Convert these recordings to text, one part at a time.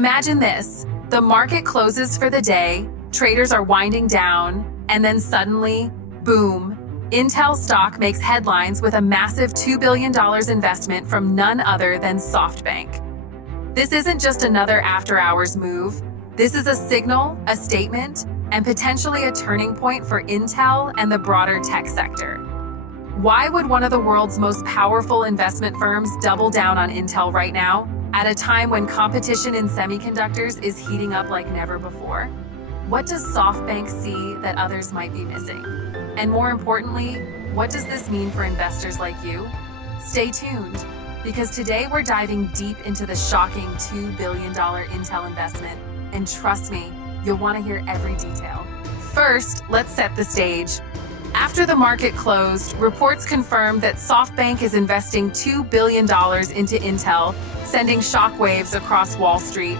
Imagine this. The market closes for the day, traders are winding down, and then suddenly, boom, Intel stock makes headlines with a massive $2 billion investment from none other than SoftBank. This isn't just another after-hours move. This is a signal, a statement, and potentially a turning point for Intel and the broader tech sector. Why would one of the world's most powerful investment firms double down on Intel right now, at a time when competition in semiconductors is heating up like never before? What does SoftBank see that others might be missing? And more importantly, what does this mean for investors like you? Stay tuned, because today we're diving deep into the shocking $2 billion Intel investment, and trust me, you'll want to hear every detail. First, let's set the stage. After the market closed, reports confirmed that SoftBank is investing $2 billion into Intel, sending shockwaves across Wall Street.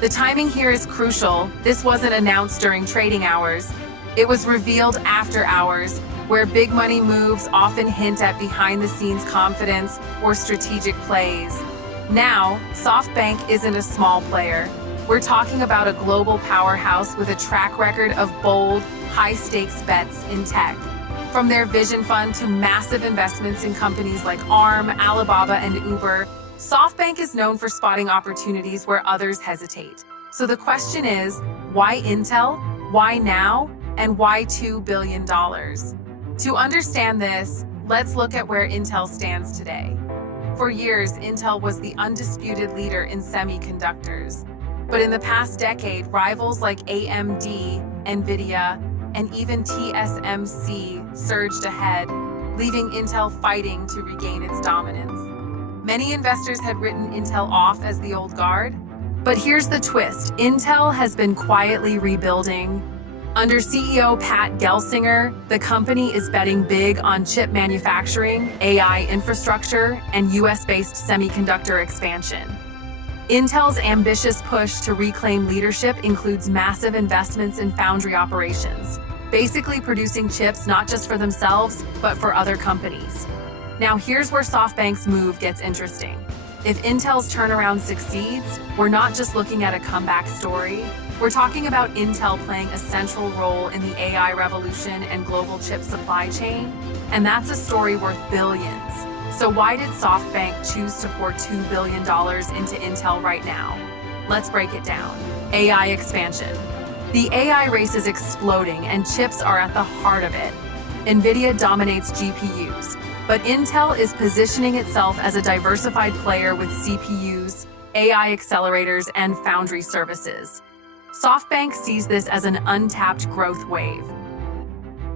The timing here is crucial. This wasn't announced during trading hours. It was revealed after hours, where big money moves often hint at behind-the-scenes confidence or strategic plays. Now, SoftBank isn't a small player. We're talking about a global powerhouse with a track record of bold, high-stakes bets in tech. From their vision fund to massive investments in companies like ARM, Alibaba, and Uber, SoftBank is known for spotting opportunities where others hesitate. So the question is, why Intel? Why now? And why $2 billion? To understand this, let's look at where Intel stands today. For years, Intel was the undisputed leader in semiconductors. But in the past decade, rivals like AMD, Nvidia, and even TSMC surged ahead, leaving Intel fighting to regain its dominance. Many investors had written Intel off as the old guard. But here's the twist. Intel has been quietly rebuilding. Under CEO Pat Gelsinger, the company is betting big on chip manufacturing, AI infrastructure, and US-based semiconductor expansion. Intel's ambitious push to reclaim leadership includes massive investments in foundry operations, basically producing chips not just for themselves, but for other companies. Now here's where SoftBank's move gets interesting. If Intel's turnaround succeeds, we're not just looking at a comeback story. We're talking about Intel playing a central role in the AI revolution and global chip supply chain, and that's a story worth billions. So why did SoftBank choose to pour $2 billion into Intel right now? Let's break it down. AI expansion. The AI race is exploding, and chips are at the heart of it. Nvidia dominates GPUs, but Intel is positioning itself as a diversified player with CPUs, AI accelerators, and foundry services. SoftBank sees this as an untapped growth wave.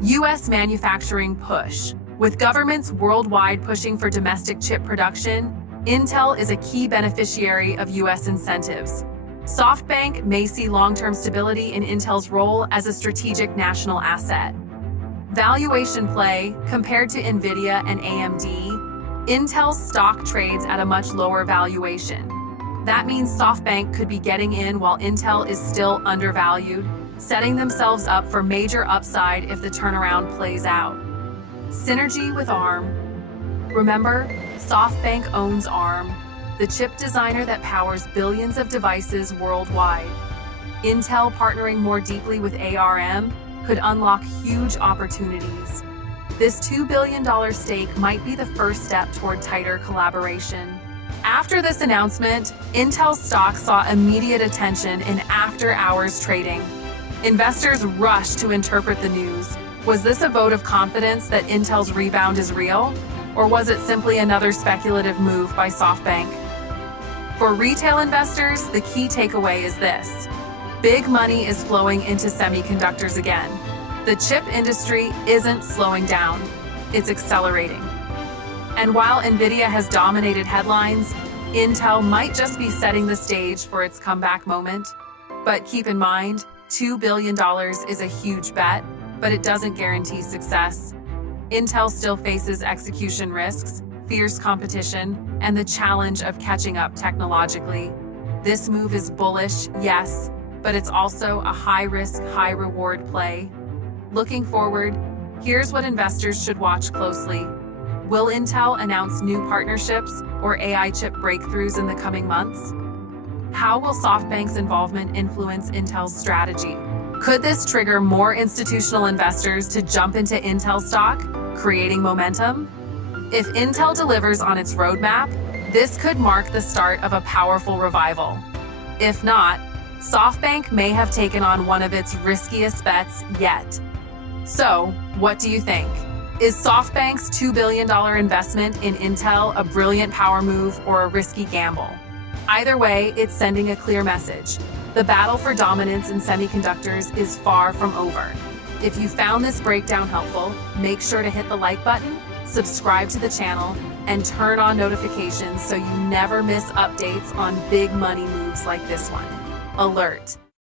US manufacturing push. With governments worldwide pushing for domestic chip production, Intel is a key beneficiary of US incentives. SoftBank may see long-term stability in Intel's role as a strategic national asset. Valuation play. Compared to Nvidia and AMD, Intel's stock trades at a much lower valuation. That means SoftBank could be getting in while Intel is still undervalued, setting themselves up for major upside if the turnaround plays out. Synergy with ARM. Remember, SoftBank owns ARM, the chip designer that powers billions of devices worldwide. Intel partnering more deeply with ARM could unlock huge opportunities. This $2 billion stake might be the first step toward tighter collaboration. After this announcement, Intel's stock saw immediate attention in after-hours trading. Investors rushed to interpret the news. Was this a vote of confidence that Intel's rebound is real? Or was it simply another speculative move by SoftBank? For retail investors, the key takeaway is this. Big money is flowing into semiconductors again. The chip industry isn't slowing down, it's accelerating. And while Nvidia has dominated headlines, Intel might just be setting the stage for its comeback moment. But keep in mind, $2 billion is a huge bet, but it doesn't guarantee success. Intel still faces execution risks, fierce competition, and the challenge of catching up technologically. This move is bullish, yes, but it's also a high-risk, high-reward play. Looking forward, here's what investors should watch closely. Will Intel announce new partnerships or AI chip breakthroughs in the coming months? How will SoftBank's involvement influence Intel's strategy? Could this trigger more institutional investors to jump into Intel stock, creating momentum? If Intel delivers on its roadmap, this could mark the start of a powerful revival. If not, SoftBank may have taken on one of its riskiest bets yet. So, what do you think? Is SoftBank's $2 billion investment in Intel a brilliant power move or a risky gamble? Either way, it's sending a clear message. The battle for dominance in semiconductors is far from over. If you found this breakdown helpful, make sure to hit the like button, subscribe to the channel, and turn on notifications so you never miss updates on big money moves like this one. Alert!